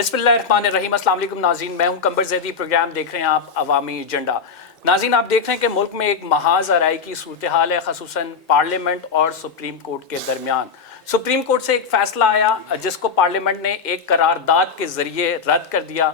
बिस्मिल्लाहिर्रहमानिर्रहीम। अस्सलाम वालेकुम नाज़रीन, मैं हूं कंबर ज़ैदी। प्रोग्राम देख रहे हैं आप अवामी एजेंडा। नाज़रीन, आप देख रहे हैं कि मुल्क में एक महाज आराई की सूरत हाल है, ख़ुसूसन पार्लियामेंट और सुप्रीम कोर्ट के दरमियान। सुप्रीम कोर्ट से एक फ़ैसला आया जिसको पार्लियामेंट ने एक करारदाद के ज़रिए रद्द कर दिया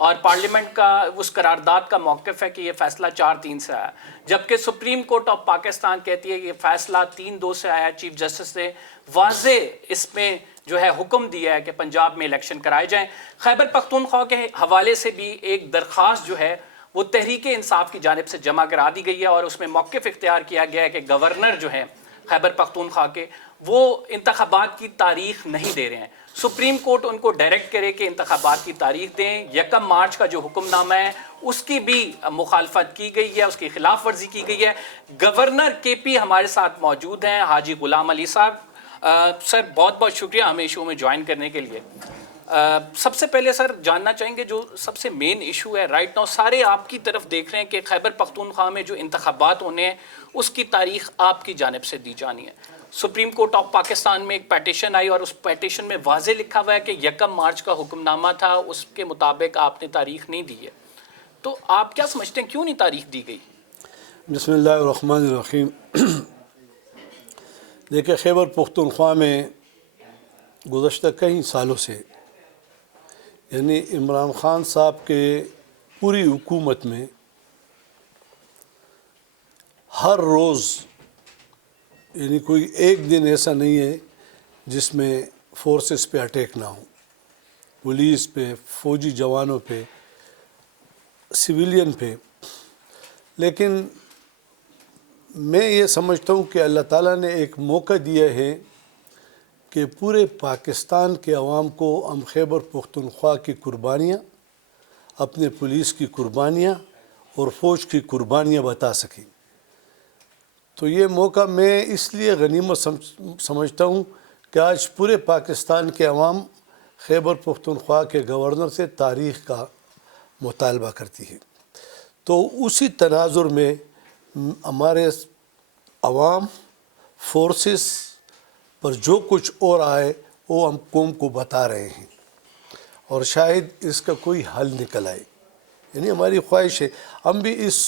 और पार्लियामेंट का उस करारदाद का मौक़िफ़ है कि ये फ़ैसला 4-3 से आया, जबकि सुप्रीम कोर्ट ऑफ पाकिस्तान कहती है कि ये फ़ैसला 3-2 से आया। चीफ जस्टिस ने वाज़े इसमें जो है हुक्म दिया है कि पंजाब में इलेक्शन कराए जाएं। खैबर पख्तूनख्वा के हवाले से भी एक दरख्वास्त जो है वो तहरीक इंसाफ की जानिब से जमा करा दी गई है और उसमें मौक़िफ़ इख्तियार किया गया है कि गवर्नर जो है खैबर पख्तूनख्वा के वो इंतखाबात की तारीख नहीं दे रहे हैं। सुप्रीम कोर्ट उनको डायरेक्ट करे कि इंतखाबात की तारीख दें। 1 मार्च का जो हुक्मनामा है उसकी भी मुखालफत की गई है, उसकी खिलाफ वर्जी की गई है। गवर्नर KP हमारे साथ मौजूद हैं, हाजी गुलाम अली साहब। सर बहुत बहुत शुक्रिया हमें शो में ज्वाइन करने के लिए। सबसे पहले सर जानना चाहेंगे जो सबसे मेन इशू है राइट नाउ, सारे आपकी तरफ देख रहे हैं कि खैबर पख्तूनख्वा में जो इंतखाबात होने हैं उसकी तारीख आपकी जानिब से दी जानी है। सुप्रीम कोर्ट ऑफ पाकिस्तान में एक पेटिशन आई और उस पेटिशन में वाज़े लिखा हुआ है कि 1 मार्च का हुक्मनामा था, उसके मुताबिक आपने तारीख नहीं दी है। तो आप क्या समझते हैं क्यों नहीं तारीख दी गई? बिस्मिल्लाहिर्रहमानिर्रहीम। देखिए, खैबर पख्तूनख्वा में गुज़श्ता कई सालों से यानी इमरान ख़ान साहब के पूरी हुकूमत में हर रोज़ यानी कोई एक दिन ऐसा नहीं है जिसमें फोर्सेस पे अटैक ना हो, पुलिस पे, फ़ौजी जवानों पे, सिविलियन पे। लेकिन मैं ये समझता हूँ कि अल्लाह ताला ने एक मौका दिया है कि पूरे पाकिस्तान के अवाम को हम खैबर पख्तूनख्वा की कुर्बानियाँ, अपने पुलिस की कुर्बानियाँ और फ़ौज की कुर्बानियाँ बता सकें। तो ये मौका मैं इसलिए गनीमत समझता हूँ कि आज पूरे पाकिस्तान के अवाम खैबर पख्तूनख्वा के गवर्नर से तारीख़ का मुतालबा करती है। तो उसी तनाजुर में हमारे अवाम फोर्सेस पर जो कुछ और आए वो हम कौम को बता रहे हैं और शायद इसका कोई हल निकल आए। यानी हमारी ख्वाहिश है, हम भी इस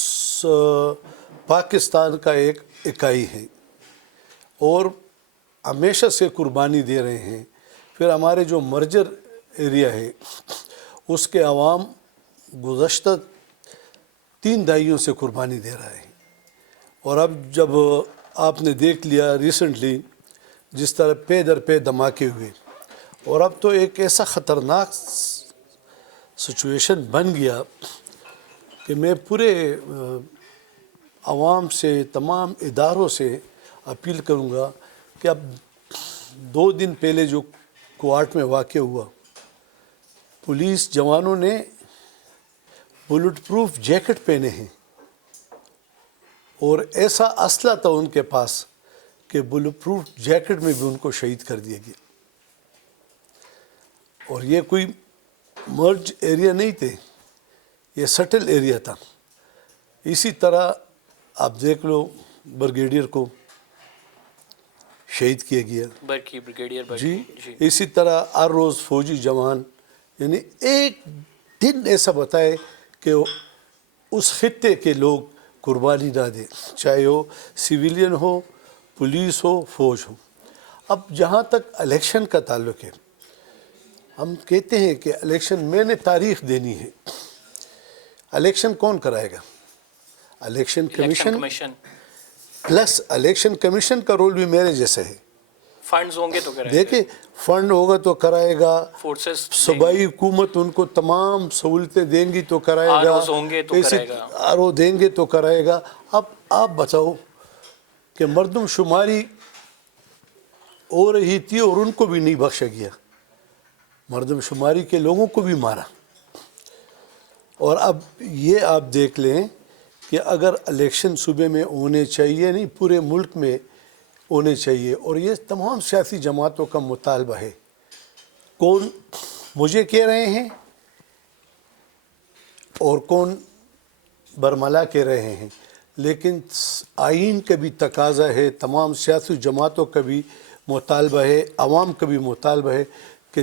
पाकिस्तान का एक इकाई है और हमेशा से कुर्बानी दे रहे हैं। फिर हमारे जो मर्जर एरिया है उसके अवाम गुज़श्ता 3 दहाइयों से कुर्बानी दे रहा है। और अब जब आपने देख लिया रिसेंटली जिस तरह पे दर पे धमाके हुए, और अब तो एक ऐसा ख़तरनाक सिचुएशन बन गया कि मैं पूरे आवाम से, तमाम इदारों से अपील करूँगा कि अब 2 दिन पहले जो क्वार्ट में वाक़या हुआ, पुलिस जवानों ने बुलेट प्रूफ जैकेट पहने हैं और ऐसा असला था उनके पास कि बुलेट प्रूफ जैकेट में भी उनको शहीद कर दिया गया। और ये कोई मर्ज एरिया नहीं थे, ये सटल एरिया था। इसी तरह आप देख लो ब्रिगेडियर को शहीद किया गया, ब्रिगेडियर जी। इसी तरह हर रोज़ फ़ौजी जवान, यानी एक दिन ऐसा बताए कि उस खित्ते के लोग कुर्बानी ना दें, चाहे वो सिविलियन हो, पुलिस हो, फ़ौज हो। अब जहाँ तक इलेक्शन का ताल्लुक़ है, हम कहते हैं कि इलेक्शन मैंने तारीख़ देनी है। इलेक्शन कौन कराएगा? Election commission plus election commission का रोल भी मेरे जैसा है। फंड्स होंगे तो कराएगा। देखिए, फंड होगा तो कराएगा, फोर्सेस सूबाई हुकूमत उनको तमाम सहूलतें देंगी तो कराएगा, होंगे तो कराएगा, आरओ देंगे तो कराएगा। अब आप बताओ कि मर्दमशुमारी हो रही थी और उनको भी नहीं बख्शा गया, मर्दमशुमारी के लोगों को भी मारा। और अब ये आप देख लें कि अगर इलेक्शन सूबे में होने चाहिए, नहीं पूरे मुल्क में होने चाहिए, और ये तमाम सियासी जमातों का मुतालबा है। कौन मुझे कह रहे हैं और कौन बरमला कह रहे हैं, लेकिन आइन का भी तकाजा है, तमाम सियासी जमातों का भी मुतालबा है, अवाम का भी मुतालबा है कि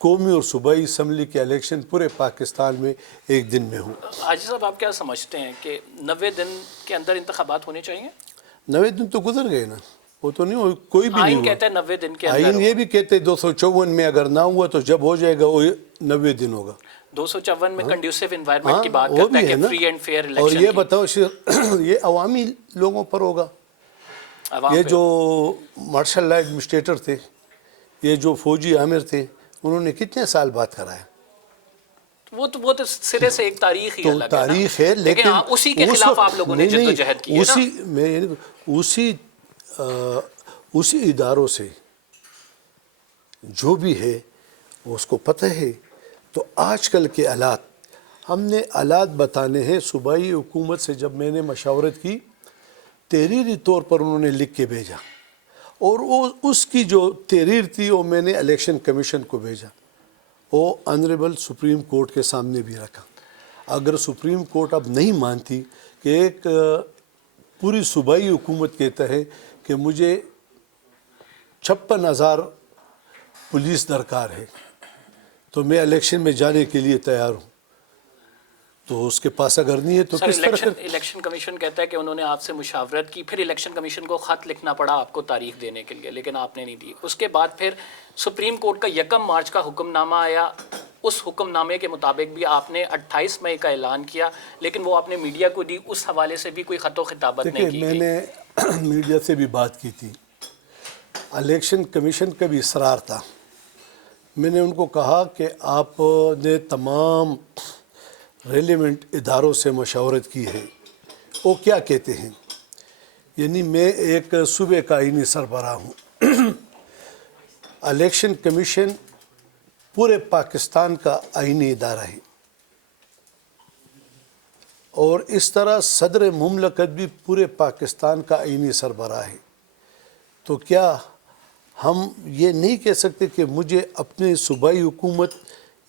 قومی اور صوبائی اسمبلی کے الیکشن پورے پاکستان میں ایک دن میں ہوں۔ حاجی صاحب آپ کیا سمجھتے ہیں کہ 90 دن کے اندر انتخابات ہونے چاہیے؟ 90 دن تو گزر گئے نا، وہ تو نہیں ہوئی، کوئی بھی نہیں آئین ہوا۔ کہتا ہے 90 دن کے اندر آئین یہ بھی کہتے 254 میں اگر نہ ہوا تو جب ہو جائے گا وہ 90 دن ہوگا۔ 254 میں کنڈیوسو انوائرمنٹ کی بات وہ کرتا ہے بھی کہ نا۔ فری اینڈ فیئر اور الیکشن یہ بتاؤ یہ عوامی لوگوں پر ہوگا، یہ جو مارشل لا ایڈمنسٹریٹر تھے، یہ جو فوجی عامر تھے، انہوں نے کتنے سال بعد کرایا؟ وہ تو سرے سے ایک تاریخ ہی تو الگ ہے نا۔ تاریخ ہے، لیکن ہاں اسی کے خلاف آپ لوگوں نے جد و جہد کی ہے نا۔ اسی اداروں سے جو بھی ہے وہ اس کو پتہ ہے۔ تو آج کل کے آلات، ہم نے آلات بتانے ہیں۔ صوبائی حکومت سے جب میں نے مشاورت کی، تحریری طور پر انہوں نے لکھ کے بھیجا، اور اس کی جو تحریر تھی وہ میں نے الیکشن کمیشن کو بھیجا، وہ آنریبل سپریم کورٹ کے سامنے بھی رکھا۔ اگر سپریم کورٹ اب نہیں مانتی کہ ایک پوری صوبائی حکومت کہتا ہے کہ مجھے 56,000 پولیس درکار ہے تو میں الیکشن میں جانے کے لیے تیار ہوں، تو اس کے پاس اگر نہیں ہے تو سر کس طرح الیکشن کمیشن کہتا ہے کہ انہوں نے آپ سے مشاورت کی، پھر الیکشن کمیشن کو خط لکھنا پڑا آپ کو تاریخ دینے کے لیے، لیکن آپ نے نہیں دی۔ اس کے بعد پھر سپریم کورٹ کا 1 مارچ کا حکم نامہ آیا، اس حکم نامے کے مطابق بھی آپ نے 28 مئی کا اعلان کیا، لیکن وہ آپ نے میڈیا کو دی، اس حوالے سے بھی کوئی خط و خطابت نہیں دیکھیں، کی میں گئی۔ نے میڈیا سے بھی بات کی تھی، الیکشن کمیشن کا بھی اصرار تھا۔ میں نے ان کو کہا کہ آپ نے تمام ریلیونٹ اداروں سے مشاورت کی ہے، وہ کیا کہتے ہیں؟ یعنی میں ایک صوبے کا آئینی سربراہ ہوں، الیکشن کمیشن پورے پاکستان کا آئینی ادارہ ہے، اور اس طرح صدر مملکت بھی پورے پاکستان کا آئینی سربراہ ہے۔ تو کیا ہم یہ نہیں کہہ سکتے کہ مجھے اپنے صوبائی حکومت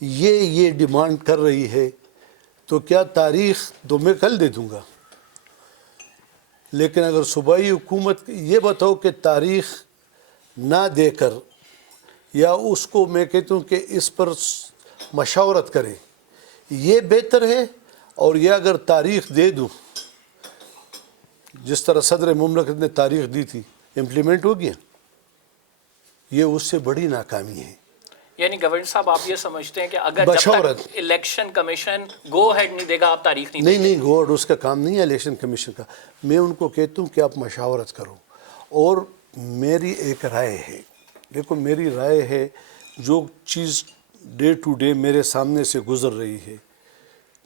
یہ ڈیمانڈ کر رہی ہے تو کیا تاریخ تو میں کل دے دوں گا، لیکن اگر صوبائی حکومت یہ بتاؤ کہ تاریخ نہ دے کر، یا اس کو میں کہتا ہوں کہ اس پر مشاورت کریں، یہ بہتر ہے، اور یہ اگر تاریخ دے دوں جس طرح صدر مملکت نے تاریخ دی تھی، امپلیمنٹ ہو گیا، یہ اس سے بڑی ناکامی ہے۔ یعنی گورنر صاحب آپ یہ سمجھتے ہیں کہ اگر جب بشاورت تک الیکشن کمیشن گو ہیڈ نہیں دے گا آپ تاریخ نہیں دیں گے؟ نہیں گورڈ اس کا کام نہیں ہے الیکشن کمیشن کا۔ میں ان کو کہتا ہوں کہ آپ مشاورت کرو، اور میری ایک رائے ہے، دیکھو میری رائے ہے، جو چیز ڈے ٹو ڈے میرے سامنے سے گزر رہی ہے،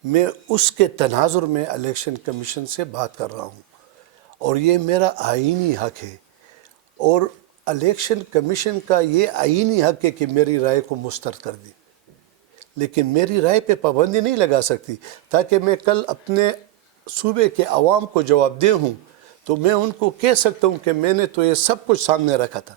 میں اس کے تناظر میں الیکشن کمیشن سے بات کر رہا ہوں، اور یہ میرا آئینی حق ہے، اور الیکشن کمیشن کا یہ آئینی حق ہے کہ میری رائے کو مسترد کر دے، لیکن میری رائے پہ پابندی نہیں لگا سکتی، تاکہ میں کل اپنے صوبے کے عوام کو جواب دہ ہوں، تو میں ان کو کہہ سکتا ہوں کہ میں نے تو یہ سب کچھ سامنے رکھا تھا۔